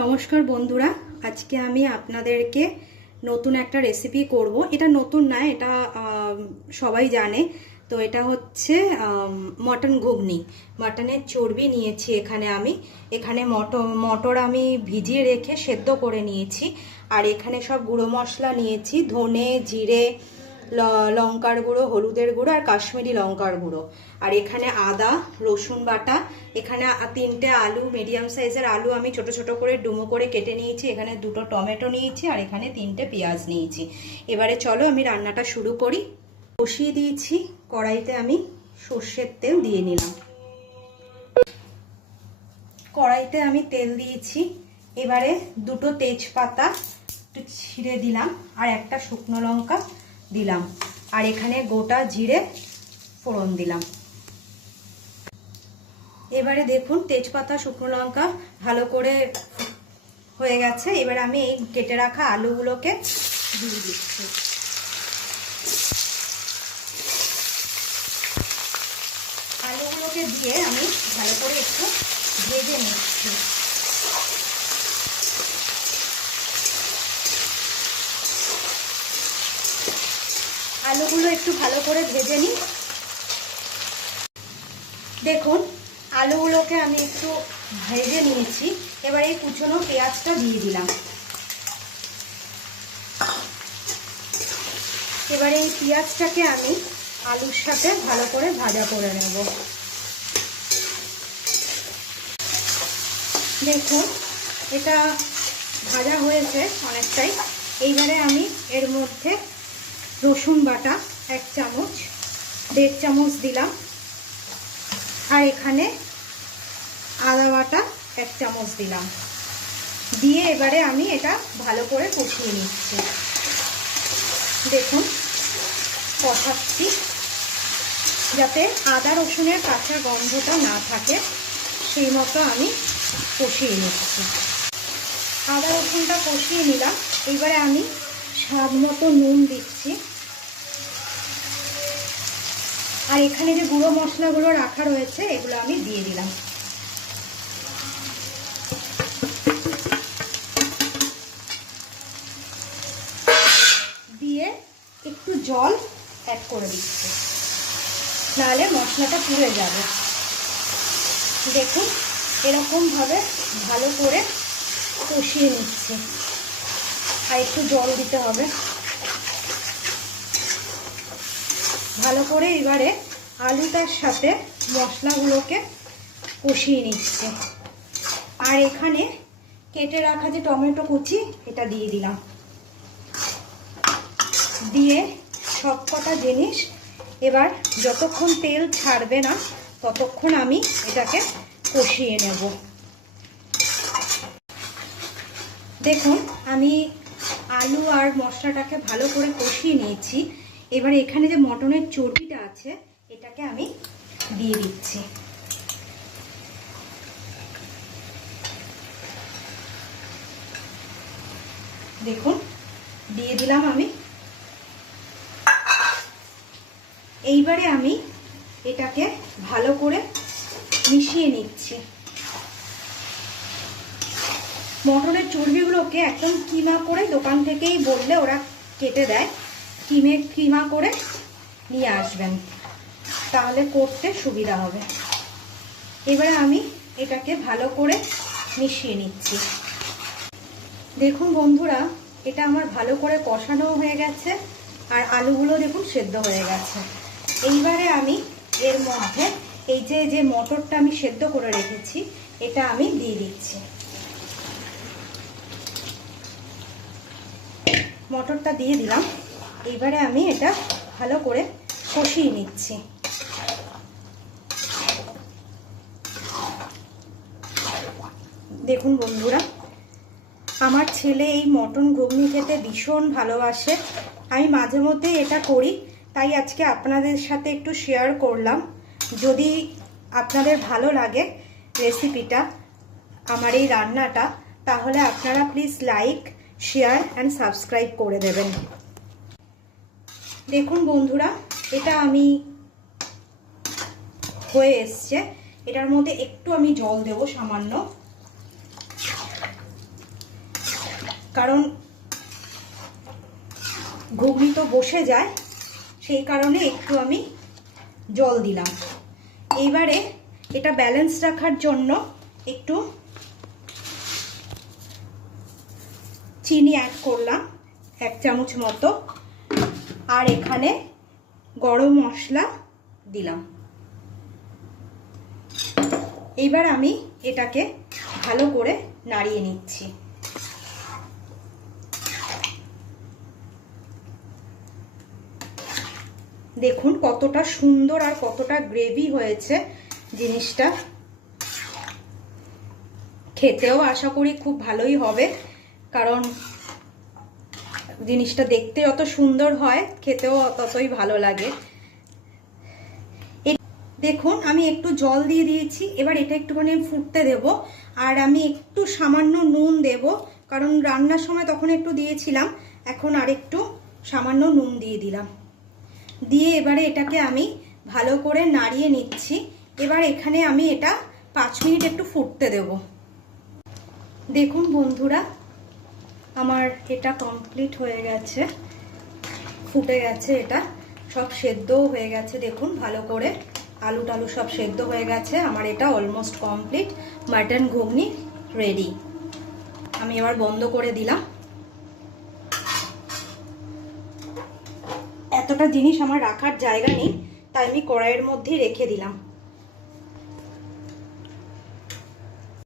নমস্কার বন্ধুরা, আজকে আমি আপনাদেরকে নতুন একটা রেসিপি করব। এটা নতুন না, এটা সবাই জানে। তো এটা হচ্ছে মটন ঘুগনি। মটনের চর্বি নিয়েছি এখানে মটর আমি ভিজিয়ে রেখে সেদ্ধ করে নিয়েছি। আর এখানে সব গুঁড়ো মশলা নিয়েছি, ধনে, জিরে, লঙ্কার গুঁড়ো, হলুদের গুঁড়ো আর কাশ্মীরি লঙ্কার গুঁড়ো। আর এখানে আদা রসুন বাটা। এখানে 3টে আলু, মিডিয়াম সাইজের আলু আমি ছোট ছোট করে ডুমো করে কেটে নিয়েছি। এখানে 2টো টমেটো নিয়েছি আর এখানে 3টে পেঁয়াজ নিয়েছি। এবারে চলো আমি রান্নাটা শুরু করি। বসিয়ে দিয়েছি কড়াইতে, আমি সর্ষের তেল দিয়ে নিলাম। কড়াইতে আমি তেল দিয়েছি। এবারে 2টো তেজপাতা একটু ছিঁড়ে দিলাম আর একটা শুকনো লঙ্কা দিলাম। আর এখানে গোটা জিরে ফোড়ন দিলাম। এবারে দেখুন তেজপাতা শুকনো লঙ্কা ভালো করে হয়ে গেছে। এবারে আমি এই কেটে রাখা আলুগুলোকে দিয়ে দিচ্ছি। আলুগুলোকে দিয়ে আমি ভালো করে একটু ভেজে নিচ্ছি। আলুগুলো একটু ভালো করে ভেজে নিই। দেখুন আলুগুলোকে আমি একটু ভেজে নিয়েছি। এবার এই কুচনো পেঁয়াজটা দিয়ে দিলাম। এবারে এই পেঁয়াজটাকে আমি আলুর সাথে ভালো করে ভাজা করে নেব। দেখুন এটা ভাজা হয়েছে অনেকটাই। এইবারে আমি এর মধ্যে রসুন বাটা 1 চামচ, 1.5 চামচ দিলাম। আর এখানে আদা বাটা 1 চামচ দিলাম। দিয়ে এবারে আমি এটা ভালো করে কষিয়ে নিচ্ছি। দেখুন কষাচ্ছি যাতে আদা রসুনের কাঁচা গন্ধটা না থাকে, সেই মতো আমি কষিয়ে নিচ্ছি। আদা রসুনটা কষিয়ে নিলাম। এবারে আমি স্বাদ মতো নুন দিচ্ছি। আর এখানে যে গুঁড়ো মশলাগুলো রাখা রয়েছে এগুলো আমি দিয়ে দিলাম। দিয়ে একটু জল অ্যাড করে দিচ্ছি, নাহলে মশলাটা পুড়ে যাবে। দেখুন এরকমভাবে ভালো করে কষিয়ে নিচ্ছি। আর একটু জল দিতে হবে ভালো করে। এবারে আলুটার সাথে মশলাগুলোকে কষিয়ে নিচ্ছে। আর এখানে কেটে রাখা যে টমেটো কুচি এটা দিয়ে দিলাম। দিয়ে সব কটা জিনিস এবার যতক্ষণ তেল ছাড়বে না ততক্ষণ আমি এটাকে কষিয়ে নেব। দেখুন আমি আলু আর মশলাটাকে ভালো করে কষিয়ে নিয়েছি। এবারে এখানে যে মটনের চর্বিটা আছে এটাকে আমি দিয়ে দিচ্ছি। দেখুন দিয়ে দিলাম আমি। এইবারে আমি এটাকে ভালো করে মিশিয়ে নিচ্ছি। মটনের চর্বিগুলোকে একদম কিমা করে দোকান থেকেই বললে ওরা কেটে দেয়, কিমা করে নিয়ে আসবেন, তাহলে করতে সুবিধা হবে। এবারে আমি এটাকে ভালো করে মিশিয়ে নিচ্ছি। দেখুন বন্ধুরা এটা আমার ভালো করে কষানো হয়ে গেছে আর আলুগুলো দেখুন সেদ্ধ হয়ে গেছে। এইবারে আমি এর মধ্যে এই যে মটরটা আমি সেদ্ধ করে রেখেছি এটা আমি দিয়ে দিচ্ছি। মটরটা দিয়ে দিলাম। এইবারে আমি এটা ভালো করে কষিয়ে নিচ্ছি। দেখুন বন্ধুরা আমার ছেলে এই মটন ঘুগনি খেতে ভীষণ ভালোবাসে। আমি মাঝে মধ্যে এটা করি, তাই আজকে আপনাদের সাথে একটু শেয়ার করলাম। যদি আপনাদের ভালো লাগে রেসিপিটা, আমার এই রান্নাটা, তাহলে আপনারা please like, share and subscribe করে দেবেন। দেখুন বন্ধুরা এটা আমি হয়ে এসছে। এটার মধ্যে একটু আমি জল দেব সামান্য। কারণ ঘুগনি তো বসে যায়, সেই কারণে একটু আমি জল দিলাম। এইবারে এটা ব্যালেন্স রাখার জন্য একটু চিনি অ্যাড করলাম 1 চামচ মতো, আর এখানে গরম মশলা দিলাম। এইবার আমি এটাকে ভালো করে নাড়িয়ে নিচ্ছি। দেখুন কতটা সুন্দর আর কতটা গ্রেভি হয়েছে জিনিসটা। খেতেও আশা করি খুব ভালোই হবে, কারণ জিনিসটা দেখতে যত সুন্দর হয় খেতেও ততই ভালো লাগে। দেখুন আমি একটু জল দিয়ে দিয়েছি, এবার এটা একটুখানি ফুটতে দেব। আর আমি একটু সামান্য নুন দেব, কারণ রান্নার সময় তখন একটু দিয়েছিলাম, এখন আর একটু সামান্য নুন দিয়ে দিলাম। দিয়ে এবারে এটাকে আমি ভালো করে নাড়িয়ে নিচ্ছি। এবার এখানে আমি এটা 5 মিনিট একটু ফুটতে দেব। দেখুন বন্ধুরা, আমার এটা কমপ্লিট হয়ে গেছে, ফুটে গেছে, এটা সব সেদ্ধও হয়ে গেছে। দেখুন ভালো করে আলু টালু সব সেদ্ধ হয়ে গেছে। আমার এটা অলমোস্ট কমপ্লিট, মাটন ঘুগনি রেডি। আমি এবার বন্ধ করে দিলাম। এতটা জিনিস আমার রাখার জায়গা নেই, তাই আমি কড়াইয়ের মধ্যেই রেখে দিলাম।